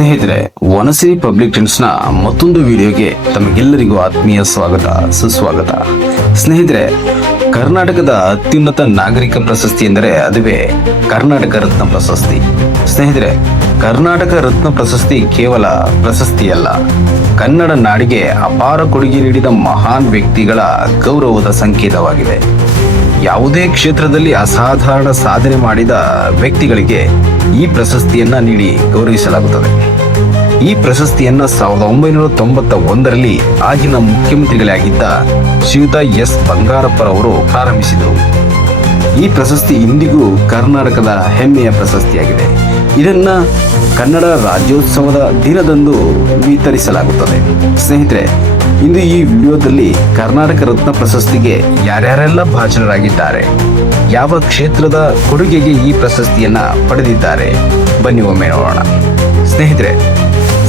ಸ್ನೇಹಿತರೆ, ವನಸಿರಿ ಪಬ್ಲಿಕ್ನ ಮತ್ತೊಂದು ವಿಡಿಯೋಗೆ ತಮಗೆಲ್ಲರಿಗೂ ಆತ್ಮೀಯ ಸ್ವಾಗತ, ಸುಸ್ವಾಗತ. ಸ್ನೇಹಿತರೆ, ಕರ್ನಾಟಕದ ಅತ್ಯುನ್ನತ ನಾಗರಿಕ ಪ್ರಶಸ್ತಿ ಎಂದರೆ ಅದುವೇ ಕರ್ನಾಟಕ ರತ್ನ ಪ್ರಶಸ್ತಿ. ಸ್ನೇಹಿತರೆ, ಕರ್ನಾಟಕ ರತ್ನ ಪ್ರಶಸ್ತಿ ಕೇವಲ ಪ್ರಶಸ್ತಿಯಲ್ಲ, ಕನ್ನಡ ನಾಡಿಗೆ ಅಪಾರ ಕೊಡುಗೆ ನೀಡಿದ ಮಹಾನ್ ವ್ಯಕ್ತಿಗಳ ಗೌರವದ ಸಂಕೇತವಾಗಿದೆ. ಯಾವುದೇ ಕ್ಷೇತ್ರದಲ್ಲಿ ಅಸಾಧಾರಣ ಸಾಧನೆ ಮಾಡಿದ ವ್ಯಕ್ತಿಗಳಿಗೆ ಈ ಪ್ರಶಸ್ತಿಯನ್ನ ನೀಡಿ ಗೌರವಿಸಲಾಗುತ್ತದೆ. ಈ ಪ್ರಶಸ್ತಿಯನ್ನ ಸಾವಿರದ ಒಂಬೈನೂರ ತೊಂಬತ್ತ ಒಂದರಲ್ಲಿ ಆಗಿನ ಮುಖ್ಯಮಂತ್ರಿಗಳಾಗಿದ್ದ ಶ್ರೀಯುತ ಎಸ್. ಬಂಗಾರಪ್ಪರವರು ಪ್ರಾರಂಭಿಸಿದರು. ಈ ಪ್ರಶಸ್ತಿ ಇಂದಿಗೂ ಕರ್ನಾಟಕದ ಹೆಮ್ಮೆಯ ಪ್ರಶಸ್ತಿಯಾಗಿದೆ. ಇದನ್ನ ಕನ್ನಡ ರಾಜ್ಯೋತ್ಸವದ ದಿನದಂದು ವಿತರಿಸಲಾಗುತ್ತದೆ. ಸ್ನೇಹಿತರೆ, ಇಂದು ಈ ವಿಡಿಯೋದಲ್ಲಿ ಕರ್ನಾಟಕ ರತ್ನ ಪ್ರಶಸ್ತಿಗೆ ಯಾರ್ಯಾರೆಲ್ಲ ಭಾಜನರಾಗಿದ್ದಾರೆ? ಯಾವ ಕ್ಷೇತ್ರದ ಕೊಡುಗೆಗೆ ಈ ಪ್ರಶಸ್ತಿಯನ್ನ ಪಡೆದಿದ್ದಾರೆ? ಬನ್ನಿ ಒಮ್ಮೆ ನೋಡೋಣ. ಸ್ನೇಹಿತರೆ,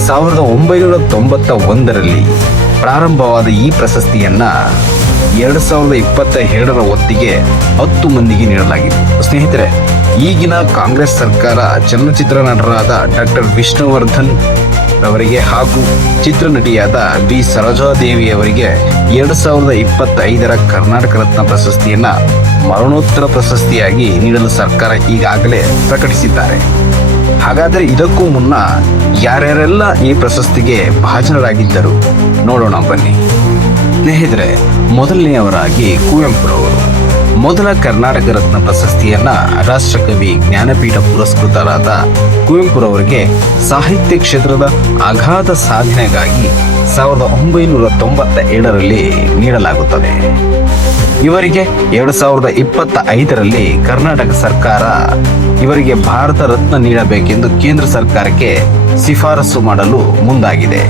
ಸಾವಿರದ ಒಂಬೈನೂರ ತೊಂಬತ್ತ ಒಂದರಲ್ಲಿ ಪ್ರಾರಂಭವಾದ ಈ ಪ್ರಶಸ್ತಿಯನ್ನ ಎರಡು ಸಾವಿರದ ಇಪ್ಪತ್ತ ಎರಡರ ಹೊತ್ತಿಗೆ ಹತ್ತು ಮಂದಿಗೆ ನೀಡಲಾಗಿತ್ತು. ಸ್ನೇಹಿತರೆ, ಈಗಿನ ಕಾಂಗ್ರೆಸ್ ಸರ್ಕಾರ ಚಲನಚಿತ್ರ ನಟರಾದ ಡಾಕ್ಟರ್ ವಿಷ್ಣುವರ್ಧನ್ ಅವರಿಗೆ ಹಾಗೂ ಚಿತ್ರನಟಿಯಾದ ಬಿ. ಸರೋಜಾದೇವಿ ಅವರಿಗೆ ಎರಡು ಸಾವಿರದ ಇಪ್ಪತ್ತೈದರ ಕರ್ನಾಟಕ ರತ್ನ ಪ್ರಶಸ್ತಿಯನ್ನ ಮರಣೋತ್ತರ ಪ್ರಶಸ್ತಿಯಾಗಿ ನೀಡಲು ಸರ್ಕಾರ ಈಗಾಗಲೇ ಪ್ರಕಟಿಸಿದ್ದಾರೆ. ಹಾಗಾದರೆ ಇದಕ್ಕೂ ಮುನ್ನ ಯಾರ್ಯಾರೆಲ್ಲ ಈ ಪ್ರಶಸ್ತಿಗೆ ಭಾಜನರಾಗಿದ್ದರು? ನೋಡೋಣ ಬನ್ನಿ. ಸ್ನೇಹಿತರೆ ಮೊದಲನೆಯವರಾಗಿ ಕುವೆಂಪುರವರು. ಮೊದಲ ಕರ್ನಾಟಕ ರತ್ನ ಪ್ರಶಸ್ತಿಯನ್ನ ರಾಷ್ಟ್ರಕವಿ ಜ್ಞಾನಪೀಠ ಪುರಸ್ಕೃತರಾದ ಕುವೆಂಪುರವರಿಗೆ ಸಾಹಿತ್ಯ ಕ್ಷೇತ್ರದ ಅಗಾಧ ಸಾಧನೆಗಾಗಿ ಸಾವಿರದ ಒಂಬೈನೂರ ತೊಂಬತ್ತ ಏಳರಲ್ಲಿ ನೀಡಲಾಗುತ್ತದೆ. ಇವರಿಗೆ ಎರಡು ಸಾವಿರದ ಇಪ್ಪತ್ತ ಐದರಲ್ಲಿ ಕರ್ನಾಟಕ ಸರ್ಕಾರ ಇವರಿಗೆ ಭಾರತ ರತ್ನ ನೀಡಬೇಕೆಂದು ಕೇಂದ್ರ ಸರ್ಕಾರಕ್ಕೆ ಶಿಫಾರಸು ಮಾಡಲು ಮುಂದಾಗಿದೆ.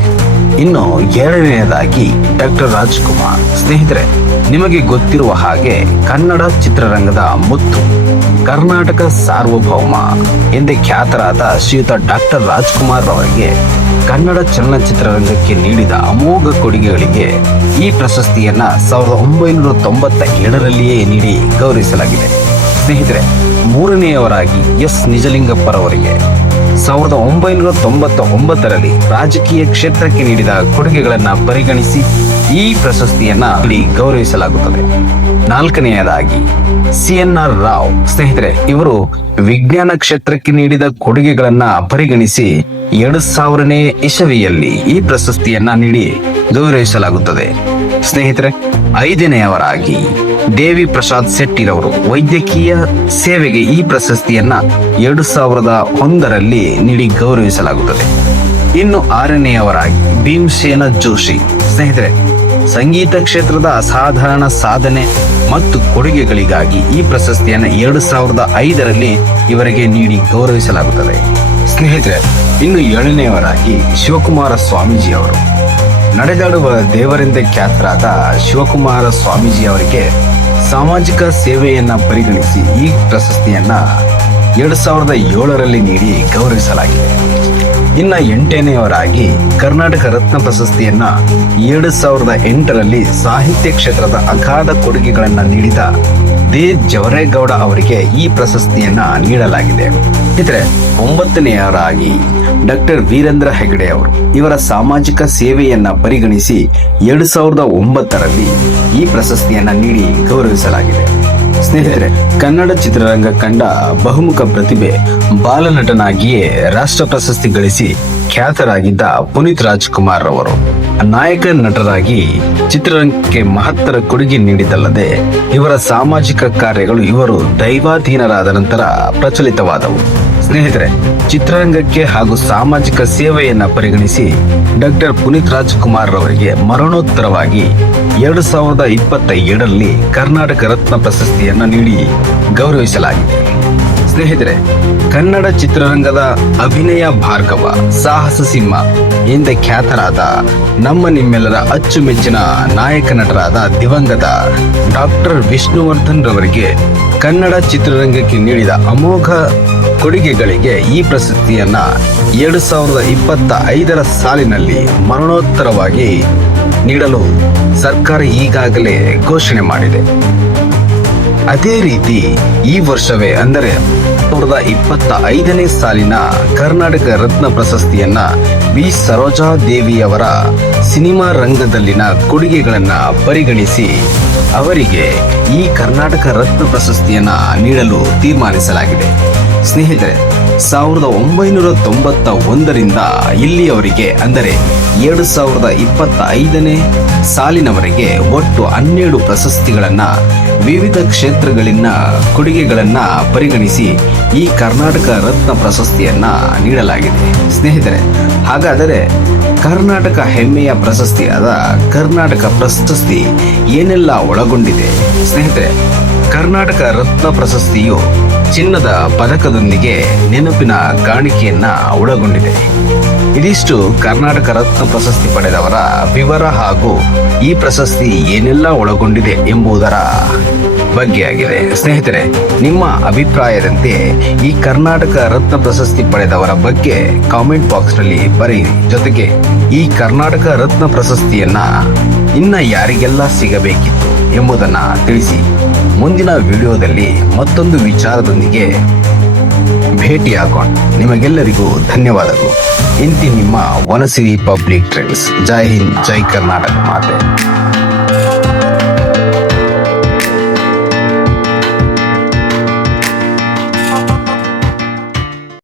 ಇನ್ನು ಎರಡನೆಯದಾಗಿ ಡಾಕ್ಟರ್ ರಾಜ್ಕುಮಾರ್. ಸ್ನೇಹಿತರೆ, ನಿಮಗೆ ಗೊತ್ತಿರುವ ಹಾಗೆ ಕನ್ನಡ ಚಿತ್ರರಂಗದ ಮುತ್ತು, ಕರ್ನಾಟಕ ಸಾರ್ವಭೌಮ ಎಂದೇ ಖ್ಯಾತರಾದ ಶ್ರೀಯುತ ಡಾಕ್ಟರ್ ರಾಜ್ಕುಮಾರ್ ಅವರಿಗೆ ಕನ್ನಡ ಚಲನಚಿತ್ರರಂಗಕ್ಕೆ ನೀಡಿದ ಅಮೋಘ ಕೊಡುಗೆಗಳಿಗೆ ಈ ಪ್ರಶಸ್ತಿಯನ್ನ ಸಾವಿರದ ಒಂಬೈನೂರ ತೊಂಬತ್ತ ಏಳರಲ್ಲಿಯೇ ನೀಡಿ ಗೌರವಿಸಲಾಗಿದೆ. ಸ್ನೇಹಿತರೆ, ಮೂರನೆಯವರಾಗಿ ಎಸ್. ನಿಜಲಿಂಗಪ್ಪರವರಿಗೆ ಸಾವಿರದ ಒಂಬೈನೂರ ತೊಂಬತ್ತ ಒಂಬತ್ತರಲ್ಲಿ ರಾಜಕೀಯ ಕ್ಷೇತ್ರಕ್ಕೆ ನೀಡಿದ ಕೊಡುಗೆಗಳನ್ನು ಪರಿಗಣಿಸಿ ಈ ಪ್ರಶಸ್ತಿಯನ್ನ ಇಲ್ಲಿ ಗೌರವಿಸಲಾಗುತ್ತದೆ. ನಾಲ್ಕನೆಯದಾಗಿ ಸಿ ಎನ್ ಆರ್ ರಾವ್. ಸ್ನೇಹಿತರೆ, ಇವರು ವಿಜ್ಞಾನ ಕ್ಷೇತ್ರಕ್ಕೆ ನೀಡಿದ ಕೊಡುಗೆಗಳನ್ನ ಪರಿಗಣಿಸಿ ಎರಡು ಸಾವಿರನೇ ಇಸವಿಯಲ್ಲಿ ಈ ಪ್ರಶಸ್ತಿಯನ್ನ ನೀಡಿ ಗೌರವಿಸಲಾಗುತ್ತದೆ. ಸ್ನೇಹಿತರೆ, ಐದನೆಯವರಾಗಿ ದೇವಿ ಪ್ರಸಾದ್ ಶೆಟ್ಟಿರವರು ವೈದ್ಯಕೀಯ ಸೇವೆಗೆ ಈ ಪ್ರಶಸ್ತಿಯನ್ನ ಎರಡು ಸಾವಿರದ ಒಂದರಲ್ಲಿ ನೀಡಿ ಗೌರವಿಸಲಾಗುತ್ತದೆ. ಇನ್ನು ಆರನೆಯವರಾಗಿ ಭೀಮಸೇನ ಜೋಶಿ. ಸ್ನೇಹಿತರೆ, ಸಂಗೀತ ಕ್ಷೇತ್ರದ ಅಸಾಧಾರಣ ಸಾಧನೆ ಮತ್ತು ಕೊಡುಗೆಗಳಿಗಾಗಿ ಈ ಪ್ರಶಸ್ತಿಯನ್ನು ಎರಡು ಸಾವಿರದ ಐದರಲ್ಲಿ ಇವರಿಗೆ ನೀಡಿ ಗೌರವಿಸಲಾಗುತ್ತದೆ. ಸ್ನೇಹಿತರೆ, ಇನ್ನು ಏಳನೆಯವರಾಗಿ ಶಿವಕುಮಾರ ಸ್ವಾಮೀಜಿ ಅವರು ನಡೆದಾಡುವ ದೇವರೆಂದೇ ಖ್ಯಾತರಾದ ಶಿವಕುಮಾರ ಸ್ವಾಮೀಜಿ ಅವರಿಗೆ ಸಾಮಾಜಿಕ ಸೇವೆಯನ್ನ ಪರಿಗಣಿಸಿ ಈ ಪ್ರಶಸ್ತಿಯನ್ನ ಎರಡು ಸಾವಿರದ ಏಳರಲ್ಲಿ ನೀಡಿ ಗೌರವಿಸಲಾಗಿದೆ. ಇನ್ನ ಎಂಟನೆಯವರಾಗಿ ಕರ್ನಾಟಕ ರತ್ನ ಪ್ರಶಸ್ತಿಯನ್ನ ಎರಡು ಸಾವಿರದ ಎಂಟರಲ್ಲಿ ಸಾಹಿತ್ಯ ಕ್ಷೇತ್ರದ ಅಗಾಧ ಕೊಡುಗೆಗಳನ್ನು ನೀಡಿದ ದೇ. ಜವರೇಗೌಡ ಅವರಿಗೆ ಈ ಪ್ರಶಸ್ತಿಯನ್ನ ನೀಡಲಾಗಿದೆ. ಇದ್ರೆ ಒಂಬತ್ತನೆಯವರಾಗಿ ಡಾಕ್ಟರ್ ವೀರೇಂದ್ರ ಹೆಗಡೆ ಅವರು ಇವರ ಸಾಮಾಜಿಕ ಸೇವೆಯನ್ನ ಪರಿಗಣಿಸಿ ಎರಡು ಸಾವಿರದ ಒಂಬತ್ತರಲ್ಲಿ ಈ ಪ್ರಶಸ್ತಿಯನ್ನ ನೀಡಿ ಗೌರವಿಸಲಾಗಿದೆ. ಸ್ನೇಹಿತರೆ, ಕನ್ನಡ ಚಿತ್ರರಂಗ ಕಂಡ ಬಹುಮುಖ ಪ್ರತಿಭೆ ಬಾಲನಟನಾಗಿಯೇ ರಾಷ್ಟ್ರ ಪ್ರಶಸ್ತಿ ಗಳಿಸಿ ಖ್ಯಾತರಾಗಿದ್ದ ಪುನೀತ್ ರಾಜ್ಕುಮಾರ್ ಅವರು ನಾಯಕ ನಟರಾಗಿ ಚಿತ್ರರಂಗಕ್ಕೆ ಮಹತ್ತರ ಕೊಡುಗೆ ನೀಡಿದಲ್ಲದೆ ಇವರ ಸಾಮಾಜಿಕ ಕಾರ್ಯಗಳು ಇವರು ದೈವಾಧೀನರಾದ ನಂತರ ಪ್ರಚಲಿತವಾದವು. ಸ್ನೇಹಿತರೆ, ಚಿತ್ರರಂಗಕ್ಕೆ ಹಾಗೂ ಸಾಮಾಜಿಕ ಸೇವೆಯನ್ನ ಪರಿಗಣಿಸಿ ಡಾಕ್ಟರ್ ಪುನೀತ್ ರಾಜ್ಕುಮಾರ್ ಅವರಿಗೆ ಮರಣೋತ್ತರವಾಗಿ ಎರಡು ಸಾವಿರದ ಇಪ್ಪತ್ತ ಏಳರಲ್ಲಿ ಕರ್ನಾಟಕ ರತ್ನ ಪ್ರಶಸ್ತಿಯನ್ನು ನೀಡಿ ಗೌರವಿಸಲಾಗಿದೆ. ಸ್ನೇಹಿತರೆ, ಕನ್ನಡ ಚಿತ್ರರಂಗದ ಅಭಿನಯ ಭಾರ್ಗವ ಸಾಹಸ ಸಿಂಹ ಎಂದೇ ಖ್ಯಾತರಾದ ನಮ್ಮ ನಿಮ್ಮೆಲ್ಲರ ಅಚ್ಚುಮೆಚ್ಚಿನ ನಾಯಕ ನಟರಾದ ದಿವಂಗತ ಡಾಕ್ಟರ್ ವಿಷ್ಣುವರ್ಧನ್ ರವರಿಗೆ ಕನ್ನಡ ಚಿತ್ರರಂಗಕ್ಕೆ ನೀಡಿದ ಅಮೋಘ ಕೊಡುಗೆಗಳಿಗೆ ಈ ಪ್ರಶಸ್ತಿಯನ್ನ ಎರಡು ಸಾವಿರದ ಇಪ್ಪತ್ತ ಐದರ ಸಾಲಿನಲ್ಲಿ ಮರಣೋತ್ತರವಾಗಿ ನೀಡಲು ಸರ್ಕಾರ ಈಗಾಗಲೇ ಘೋಷಣೆ ಮಾಡಿದೆ. ಅದೇ ರೀತಿ ಈ ವರ್ಷವೇ ಅಂದರೆ ಸಾವಿರದ ಇಪ್ಪತ್ತ ಐದನೇ ಸಾಲಿನ ಕರ್ನಾಟಕ ರತ್ನ ಪ್ರಶಸ್ತಿಯನ್ನ ಬಿ. ಸರೋಜಾ ದೇವಿಯವರ ಸಿನಿಮಾ ರಂಗದಲ್ಲಿನ ಕೊಡುಗೆಗಳನ್ನು ಪರಿಗಣಿಸಿ ಅವರಿಗೆ ಈ ಕರ್ನಾಟಕ ರತ್ನ ಪ್ರಶಸ್ತಿಯನ್ನ ನೀಡಲು ತೀರ್ಮಾನಿಸಲಾಗಿದೆ. ಸ್ನೇಹಿತರೆ, ಸಾವಿರದ ಒಂಬೈನೂರ ತೊಂಬತ್ತ ಒಂದರಿಂದ ಇಲ್ಲಿಯವರೆಗೆ, ಅಂದರೆ ಎರಡು ಸಾವಿರದ ಇಪ್ಪತ್ತ ಐದನೇ ಸಾಲಿನವರೆಗೆ ಒಟ್ಟು ಹನ್ನೆರಡು ಪ್ರಶಸ್ತಿಗಳನ್ನು ವಿವಿಧ ಕ್ಷೇತ್ರಗಳಿಂದ ಕೊಡುಗೆಗಳನ್ನು ಪರಿಗಣಿಸಿ ಈ ಕರ್ನಾಟಕ ರತ್ನ ಪ್ರಶಸ್ತಿಯನ್ನು ನೀಡಲಾಗಿದೆ. ಸ್ನೇಹಿತರೆ, ಹಾಗಾದರೆ ಕರ್ನಾಟಕ ಹೆಮ್ಮೆಯ ಪ್ರಶಸ್ತಿಯಾದ ಕರ್ನಾಟಕ ಪ್ರಶಸ್ತಿ ಏನೆಲ್ಲ ಒಳಗೊಂಡಿದೆ? ಸ್ನೇಹಿತರೆ, ಕರ್ನಾಟಕ ರತ್ನ ಪ್ರಶಸ್ತಿಯು ಚಿನ್ನದ ಪದಕದೊಂದಿಗೆ ನೆನಪಿನ ಕಾಣಿಕೆಯನ್ನ ಒಳಗೊಂಡಿದೆ. ಇದಿಷ್ಟು ಕರ್ನಾಟಕ ರತ್ನ ಪ್ರಶಸ್ತಿ ಪಡೆದವರ ವಿವರ ಹಾಗೂ ಈ ಪ್ರಶಸ್ತಿ ಏನೆಲ್ಲ ಒಳಗೊಂಡಿದೆ ಎಂಬುದರ ಬಗ್ಗೆ ಆಗಿದೆ. ಸ್ನೇಹಿತರೆ, ನಿಮ್ಮ ಅಭಿಪ್ರಾಯದಂತೆ ಈ ಕರ್ನಾಟಕ ರತ್ನ ಪ್ರಶಸ್ತಿ ಪಡೆದವರ ಬಗ್ಗೆ ಕಾಮೆಂಟ್ ಬಾಕ್ಸ್ನಲ್ಲಿ ಬರೆಯಿರಿ. ಜೊತೆಗೆ ಈ ಕರ್ನಾಟಕ ರತ್ನ ಪ್ರಶಸ್ತಿಯನ್ನ ಇನ್ನ ಯಾರಿಗೆಲ್ಲ ಸಿಗಬೇಕಿತ್ತು ಎಂಬುದನ್ನ ತಿಳಿಸಿ. ಮುಂದಿನ ವಿಡಿಯೋದಲ್ಲಿ ಮತ್ತೊಂದು ವಿಚಾರದೊಂದಿಗೆ ಭೇಟಿಯಾಗೋಣ. ನಿಮಗೆಲ್ಲರಿಗೂ ಧನ್ಯವಾದಗಳು. ಇಂತಿ ನಿಮ್ಮ ವನಸಿರಿ ಪಬ್ಲಿಕ್ ಟ್ರೆಂಡ್ಸ್. ಜೈ ಹಿಂದ್, ಜೈ ಕರ್ನಾಟಕ ಮಾತೆ.